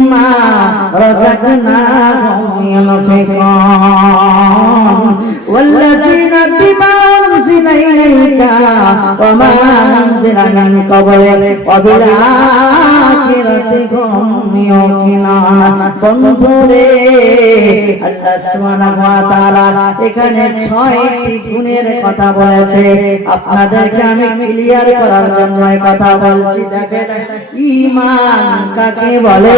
مما رزقناهم ينفقون والذين بما أنزل إليك وما أنزل من قبلك وبالآخرة আখিরাতে গমিও কিনা বন্ধুরে, আল্লাহ সুবহানাহু ওয়া তাআলা এখানে ছয়টি গুণের কথা বলেছে। আপনাদেরকে আমি ক্লিয়ার করার জন্য এই কথা বলছি। যাকে ঈমান কাকে বলে,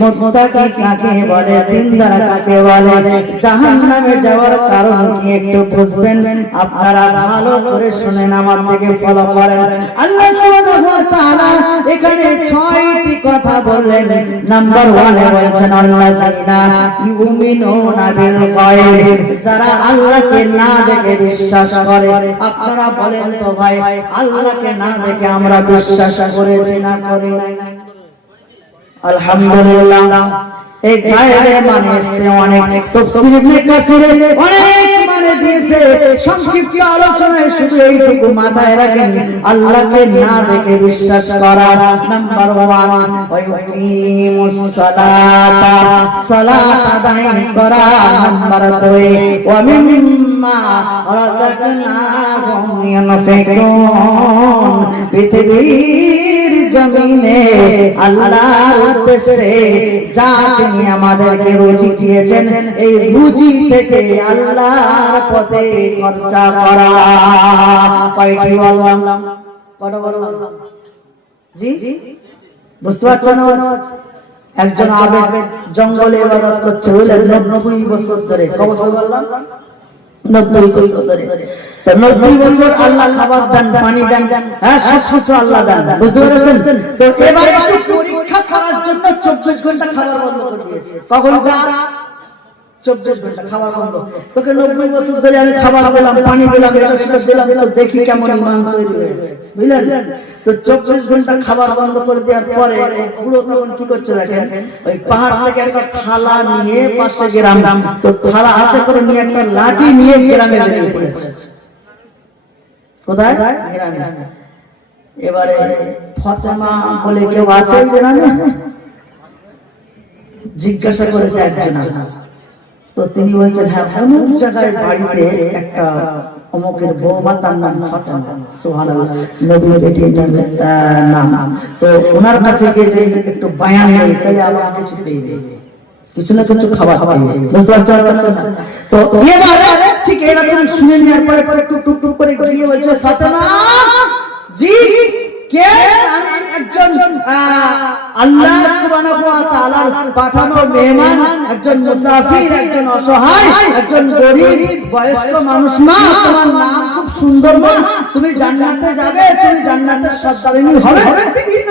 মুত্তাকি কাকে বলে, দিনদার কাকে বলে, জাহান্নামে যাওয়ার কারণ কি একটু বুঝবেন? আপনারা ভালো করে শুনেন, আমার থেকে ফলো করেন। আল্লাহ সুবহানাহু ওয়া তাআলা এখানে ছয় ছয়টি কথা বললেন নাম্বার 1 এ বলছেন আল্লাযিনা ইউমিনুনা বিল গায়ব। যারা আল্লাহকে না দেখে বিশ্বাস করে, আপনারা বলেন তো ভাই, আল্লাহকে না দেখে আমরা বিশ্বাস করেছি না করি আলহামদুলিল্লাহ। এই গায়ের মানে অনেক অনেক মানে দিয়েছে। সংক্ষিপ্ত আলোচনায় শুধু এইটুকু মাথায় রাখেন, আল্লাহকে না দেখে বিশ্বাস করা নাম্বার ওয়ান ওয়াইকিমুস সালাতা। সালাত আদায় করা নাম্বার দুই। ওয়া মিম্মা রাযাকনাহুম ইয়ানফিকুন। পৃথিবীর জমিনে আল্লাহর উদ্দেশ্যে যা তিনি আমাদেরকে রুজি দিয়েছেন, এই রুজি থেকে আল্লাহর পথে খরচা করা। কয়টি বললাম? কটা বললাম জি? বুঝতে পারছেন? একজন আবেদ জঙ্গলে ইবাদত করছে বুঝলেন নব্বই বছর ধরে। ক বছর বললাম? নব্বই বছর ধরে। নব্বই বছর আল্লাহ খাবার দেন পানি দেন হ্যাঁ সব আল্লাহ দেন। বুঝতে পেরেছেন? তো এবার পরীক্ষা করার জন্য চব্বিশ ঘণ্টা খাবার বন্ধ করে দিয়েছে। কখন চব্বিশ ঘণ্টা খাবার বন্ধ। তোকে নব্বই বছর ধরে আমি খাবার দিলাম পানি দিলাম এটা সেটা দিলাম দিলাম দেখি কেমন ইমান তৈরি হয়েছে। বুঝলেন? তো চব্বিশ ঘণ্টা খাবার বন্ধ করে দেওয়ার পরে পুরো তখন কি করছে দেখেন? ওই পাহাড় থেকে একটা থালা নিয়ে পাশে গ্রাম তো থালা হাতে করে নিয়ে একটা লাঠি নিয়ে গ্রামে বেরিয়ে পড়েছে। কোথায়? গ্রামে এবারে ফতেমা বলে কেউ আছে গ্রামে জিজ্ঞাসা করেছে একজন তো তিনি বলছেন হ্যাঁ অমুক জায়গায় বাড়িতে একটা অমুকের বৌমা তার নাম ফাতেমা। সুবহানাল্লাহ নবীর বেটির নাম নাম তো ওনার কাছে গিয়ে যদি একটু বায়ান নেই তাহলে আবার কিছু দেবে। কিছু না কিছু খাবার পাবে বুঝতে পারছেন? তো এবারে ঠিক এরকম শুনে নেওয়ার পরে পরে টুক টুক টুক করে গিয়ে বলছে, ফাতেমা জি, কে? একজন আল্লাহ সুবহানাহু ওয়া তাআলার পাঠানো মেহমান, একজন মুসাফির, একজন অসহায়, একজন গরিব, বয়স্ক মানুষ মা, তোমার নাম খুব সুন্দর মা, তুমি জান্নাতে যাবে, তুমি জান্নাতের সর্দারিনী হবে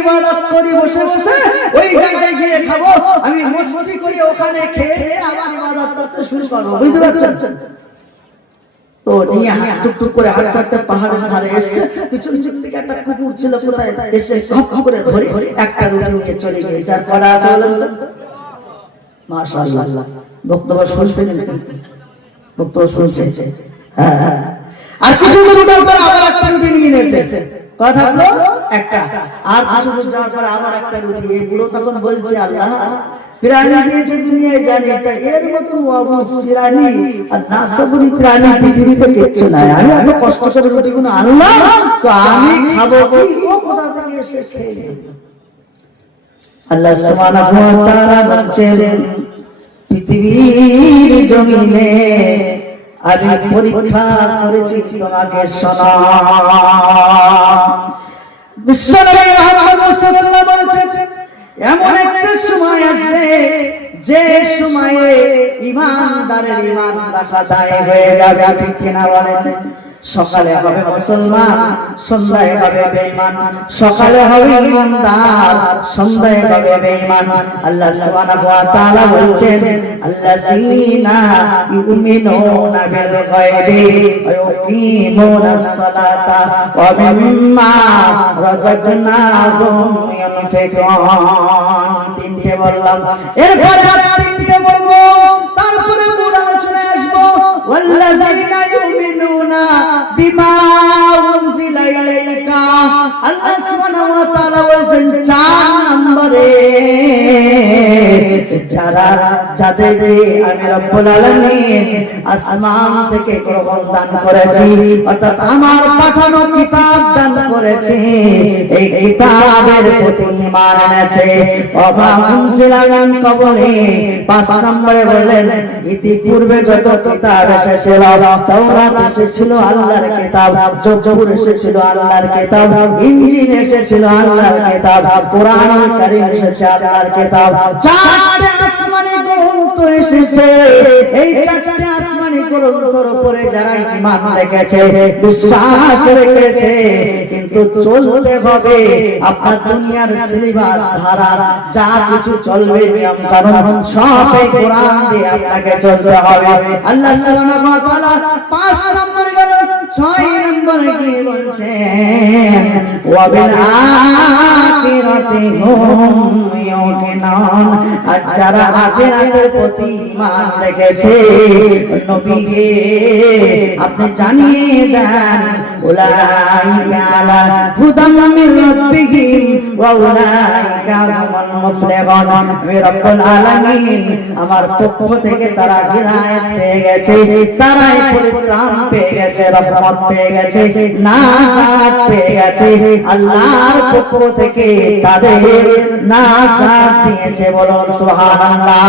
ইবাদত করি, বসে বসে ওই জায়গায় গিয়ে খাব। আমি মস্তি করি, ওখানে খেয়ে আবার ইবাদত করতে শুরু করব। বুঝতে পারছেন? তো নিয়ে টুকটুক করে হাঁটতে হাঁটতে পাহাড়ের ধারে এসছে। পিছন দিক থেকে একটা কুকুর ছিল কোথায়? এসে ঘপ করে ধরে একটা রুটি নিয়ে চলে গিয়েছে। আর কটা আছে মাশাআল্লাহ। বক্তব্য শুনছেন বক্তব্য শুনছেন? হ্যাঁ হ্যাঁ। আর কিছু দূর পর আবার একটা রুটি নিয়ে নিয়েছে। কথা হলো একটা। আর কিছু দূর যাওয়ার পর আবার একটা রুটি বুড়ো তখন বলছে আল্লাহ প্রাণী দিয়েছে দুনিয়ায় জানি তা এর মতো অবস প্রাণী আর না সবরি প্রাণী পৃথিবীতে কিচ্ছু নাই। আমি এত কষ্ট করে রুটি আনলাম তো আমি খাব কি? ও কোথা থেকে এসে খেয়ে আল্লাহ সুবহানাহু ওয়া তাআলা বলছেন পৃথিবীর জমিনে আমি পরীক্ষা করেছি তোমাকে শোনা বিশ্বনবী মুহাম্মদ সাল্লাল্লাহু বলছেন, এমন একটা সময় আসবে, যে সময়ে ইমানদারের ইমান রাখা দায় হয়ে যাবে। কিনা বলেন? সকালে হবে মুসলমান, সন্ধ্যায় হবে বেঈমান, সকালে হবে ঈমানদার সন্ধ্যায় হবে বেঈমান। আল্লাহ সুবহানাহু ওয়া তাআলা বলেন আল্লাযীনা ইউমিনুনা বিল গায়বি ওয়া ইউকিমুনাস সালাতা ওয়া মিম্মা রাযাকনাহুম ইউনফিকুন তিনটে বললাম। এরপরে তিনটে বলব। তারপরে পুরো আলোচনায় আসব। ওয়াল্লাযীনা ইউমিনুনা বিমা উনজিলা ইলাইকা আল্লাহ সুবহানাহু নম্বরে যারা যাদেরকে আমি রব্বুল আলামিন আসমান থেকে গ্রহণ দান করেছি, অর্থাৎ আমার পাঠানো কিতাব দান করেছি, এই কিতাবের প্রতি ঈমান এনেছে। মিন পাঁচ নম্বরে বললেন, ইতিপূর্বে যত কিতাব এসেছিল, তাওরাত এসেছিল আল্লাহর কিতাব জবুর এসেছিল আল্লাহর কিতাব ইনজিল এসেছিল আল্লাহর কিতাব কোরআন কারীম এসেছে আল্লাহর কিতাব। চারটে আসমানি গ্রন্থ এসেছে। এই চারটে আসমানি গ্রন্থের উপরে যারা ঈমান রেখেছে বিশ্বাস রেখেছে, কিন্তু চলতে হবে আপনার দুনিয়ার সিলেবাস, ধারা, যা কিছু চলবে কানুন, সব এই কোরআন দিয়ে আপনাকে চলতে হবে। আল্লাহ পাঁচ নম্বর গেল, ছয় আপনি জানিয়ে দেন উলাইকা আলা আমার পক্ষ থেকে তারা হিদায়াত পেয়ে গেছে তারাই পরিত্রাণ পেয়ে গেছে, রহমত পেয়ে গেছে, নাজাত পেয়ে গেছে, আল্লাহর পক্ষ থেকে তাদের নাজাত দিয়েছে, বলুন সুবহানাল্লাহ।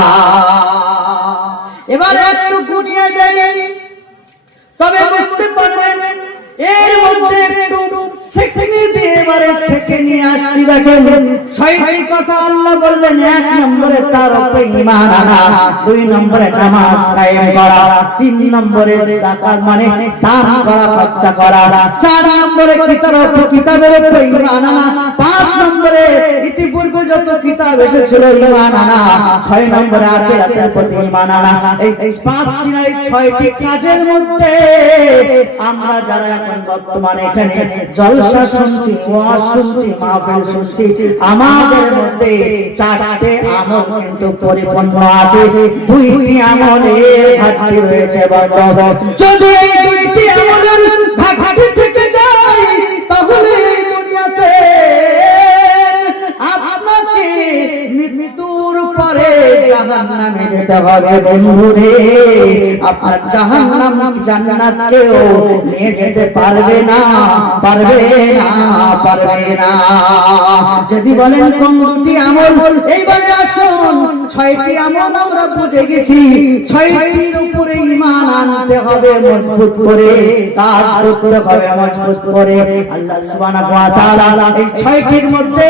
এবার একটু গুনিয়ে দেয় তবে বুঝতে পারবেন, এর মধ্যে একটু সেকেন্ডে দিয়ে এবারে সেকেন্ডে আসছি, দেখেন। ছয়টি কথা আল্লাহ বললেন নম্বরে তার উপরে ঈমান আনা মানে ইতিপূর্বে যত কিতাব এসেছিল ঈমান ছয় নম্বরে আখিরাতের প্রতি ঈমান এই পাঁচটি না ছয়টি কাজের মধ্যে আমরা যারা এখন বর্তমানে এখানে জলসা শুনছি শুনছি, মাহফিল শুনছি আমাদের মধ্যে চারটে আমল কিন্তু পরিপূর্ণ আছে। দুইটি আমলের ভাগ্য রয়েছে বর্তমান। যদি এই দুইটি আমলের ভাগ্য থেকে যায়, তাহলে জাহান্নামে যেতে হবে আপনার জাহান্নাম জান্নাত কেউ নিয়ে যেতে পারবে না পারবে না পারবে না। যদি বলেন কোন আমল, এইবারে আসুন, ছয়টি আমল আমরা বুঝে গেছি। ছয়টির উপরে ঈমান আনতে হবে মজবুত করে, কাজ করতে হবে মজবুত করে। আল্লাহ সুবহানাহু ওয়া তাআলা এই ছয়টির মধ্যে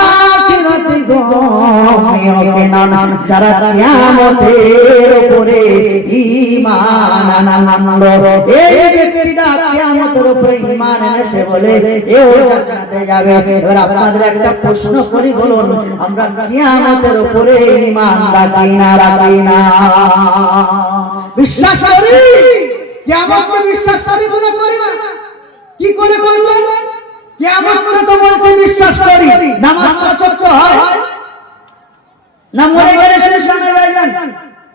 ইউকিনুন যারা কিয়ামতের উপরে ঈমান আনলো এই ব্যক্তিটা কিয়ামতের উপরে ঈমান এনেছে বলে এও জান্নাতে যাবে। এবার আপনাদের একটা প্রশ্ন করি বলুন, আমরা কিয়ামতের উপরে ঈমান রাখি না রাখি না? বিশ্বাস করি? কিয়ামতকে বিশ্বাস করি তো না করি না কি করে করবেন? কিয়ামত করে তো বলছে, বিশ্বাস করি। নামাজ পাঁচ হয়। না মরে গেলে শেষ জানা যায়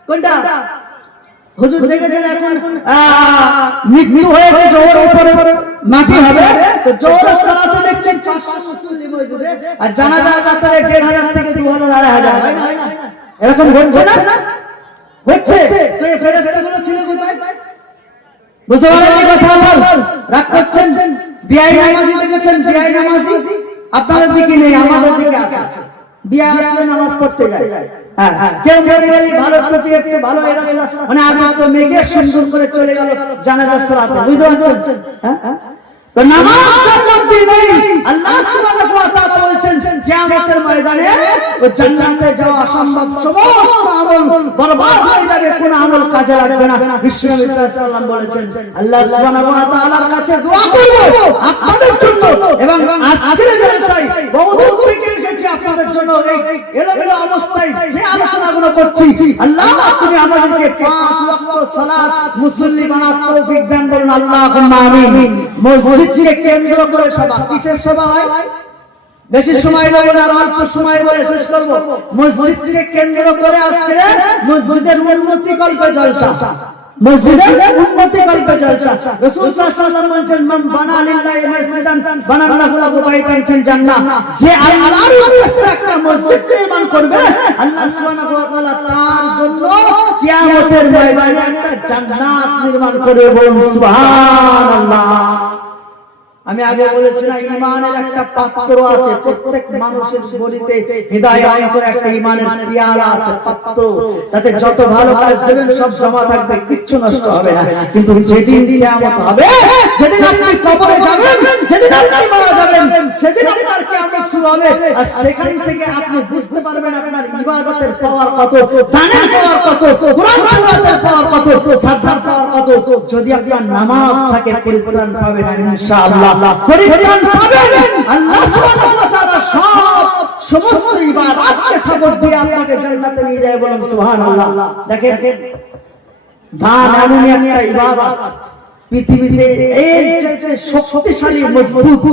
কোনটা? হুজুর দেখেছেন এখন মৃত্যু হয়েছে জোর উপরে মাটি হবে। তো জোর সালাতে দেখছেন আর জানাজার কাতারে দেড় হাজার থেকে দু হাজার, আড়াই হাজার, হয় না? এরকম ঘটছে না? ঘটছে? তো এই ফেরেস্তাগুলো ছিল বুঝতে পারলেন কথা বল রাগ করছেন? বিআই নামাজি দেখেছেন? বিআই নামাজি? আপনাদের দিকে নেই, আমাদের দিকে আছে। বিয়ে আসলে নামাজ পড়তে যায়। কেউ ভালো প্রতি একটু ভালো মানে আগে তো মেঘে সুন্দর করে চলে গেল জানাজার সালাতে বুঝতে পারছেন? তো নামাজ নেই। আল্লাহ সুবহানাহু ওয়া তাআলা বলেছেন কিয়ামতের ময়দানে ও জান্নাতে যাওয়া অসম্ভব। সমস্ত আমল বরবাদ হয়ে যাবে কোন আমল কাজে লাগবে না। বিশ্বনবী সাল্লাল্লাহু আলাইহি বলেছেন আল্লাহ সুবহানাহু ওয়া তাআলার কাছে দোয়া করব। আপনাদের জন্য এবং বহুদূর থেকে এসেছি আপনাদের জন্য এই এলোমেলো অবস্থায় যে আলোচনাগুলো করছি। আল্লাহ তুমি আমাদেরকে পাঁচ ওয়াক্ত সালাত মুসল্লি বানাত তৌফিক দান করুন। আল্লাহুম্মা আমিন। মসজিদকে কেন্দ্র করে সভা। কিসের সভা হয়? বেশি সময় লাগবে না অল্প সময় বলে শেষ করব। মসজিদকে কেন্দ্র করে আজকে মসজিদের উন্নতি কল্পে জলসা। মসজিদের উন্নতি কল্পে জলসা রাসূল সাল্লাল্লাহু আলাইহি ওয়াসাল্লাম বলেন মান বানা লিল্লাহি মসজিদান বানাল্লাহু লাহু বাইতান ফিল জান্নাহ যে আল্লাহর উদ্দেশ্যে একটা মসজিদ নির্মাণ করবে আল্লাহ সুবহানাহু ওয়া তাআলা তার জন্য কিয়ামতের ময়দানে একটা জান্নাত নির্মাণ করবে বলুন সুবহানাল্লাহ আমি আগে বলেছিলাম, ইমানের একটা পাত্র আছে, প্রত্যেক মানুষের শরীরে হৃদয় একটা ইমানের পিয়ালা আছে, পাত্র। তাতে যত ভালো কাজ দেবেন, সব জমা থাকবে, কিচ্ছু নষ্ট হবে না। কিন্তু যেদিন কিয়ামত হবে, যেদিন আপনি কবরে যাবেন, যেদিন আপনি মারা যাবেন, সেদিন আপনার কিয়ামত শুরু হবে। আর সেখান থেকে আপনি বুঝতে পারবেন আপনার ইবাদতের পাওয়ার কত, দানের পাওয়ার কত কোরআন তেলাওয়াতের পাওয়ার কত সাজদার পাওয়ার কত যদি আপনার নামাজ থাকে পরিত্রাণ পাবেন ইনশাআল্লাহ। পরিত্রাণ পাবেন। আল্লাহ সুবহানাহু ওয়া তাআলা সব সমস্ত ইবাদতকে সাবর দিয়ে আপনাকে জান্নাতে নিয়ে যায় বলুন সুবহানাল্লাহ। দেখেন দান এমন একটা ইবাদত। পৃথিবীতে এর শক্তিশালী মজবুত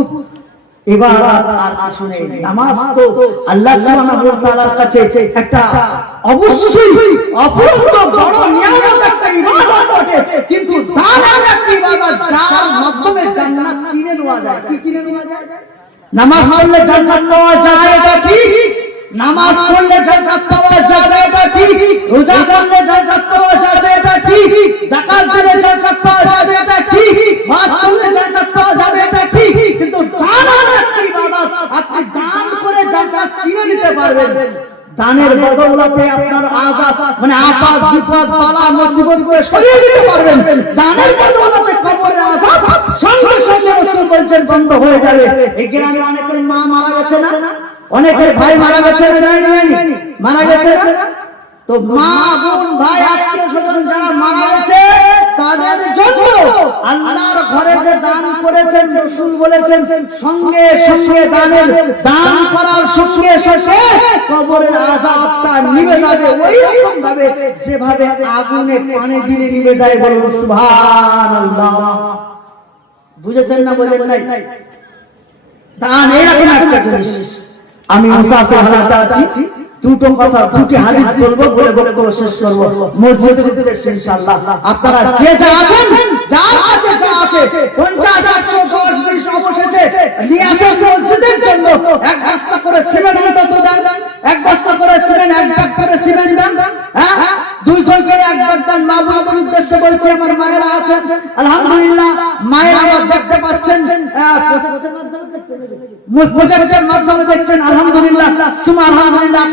ইবাদত আর নেই। নামাজ তো আল্লাহ সুবহানাহু ওয়া তাআলার কাছে একটা অবশ্যই অপূর্ব বড় নিয়ামত একটা ইবাদত বটে কিন্তু এমন একটা ইবাদত যার মাধ্যমে জান্নাত কিনে নেওয়া যায়। কি কিনে নেওয়া যায়? নামাজ পড়লে জান্নাত পাওয়া যায় এটা ঠিক। নামাজ পড়লে জান্নাত পাওয়া যাবে এটা ঠিক। রোজা করলে জান্নাত পাওয়া যাবে এটা ঠিক। যাকাত দিলে জান্নাত পাওয়া যাবে এটা ঠিক। হজ করলে জান্নাত পাওয়া যাবে আপনি দান করে কিনে নিতে পারবেন দানের আপনার আজাদ মানে আপাত বিপদ, বালা, মুসিবত করে সরিয়ে দিতে পারবেন। দানের কবরের আজাদ সঙ্গে সঙ্গে বলছেন, বন্ধ হয়ে যাবে। এই গ্রামে অনেকের মা মারা গেছে না? অনেকের ভাই মারা গেছে মারা গেছে তো মা, বোন, ভাই আত্মীয় স্বজন যারা মারা গেছে তাদের জন্য আল্লাহর ঘরে যে দান করেছেন, রসুল বলেছেন, সঙ্গে সঙ্গে দানের দান করার সঙ্গে সঙ্গে কবরের আযাবটা নিভে যাবে। ওই রকম ভাবে যেভাবে আগুনে পানি দিলে নিভে যায় বলুন সুবহানাল্লাহ। বুঝেছেন না বলেন নাই? দান এরকম একটা জিনিস। আমি মুসাফির হালাতে আছি। দুটো কথা দুটি হাদিস বলব বলে শেষ করব। মসজিদে যেতে ইনশাআল্লাহ। আপনারা যে যা আছেন যার কাছে যা আছে 50 100 10 20 অবশেষে নিয়ে আসেন মসজিদের জন্য এক বস্তা করে সিমেন্ট দেন এক বস্তা করে সিমেন্ট এক ব্যাগ করে সিমেন্ট দেন হ্যাঁ? দুইজন করে এক ব্যাগ দেন মা বোনদের উদ্দেশ্যে বলছি আমার মায়েরা আছেন। আলহামদুলিল্লাহ মায়েরা আমার দেখতে পাচ্ছেন। প্রজেক্টের মাধ্যমে দেখছেন। আলহামদুলিল্লাহ সুমা আলহামদুলিল্লাহ আপনাদের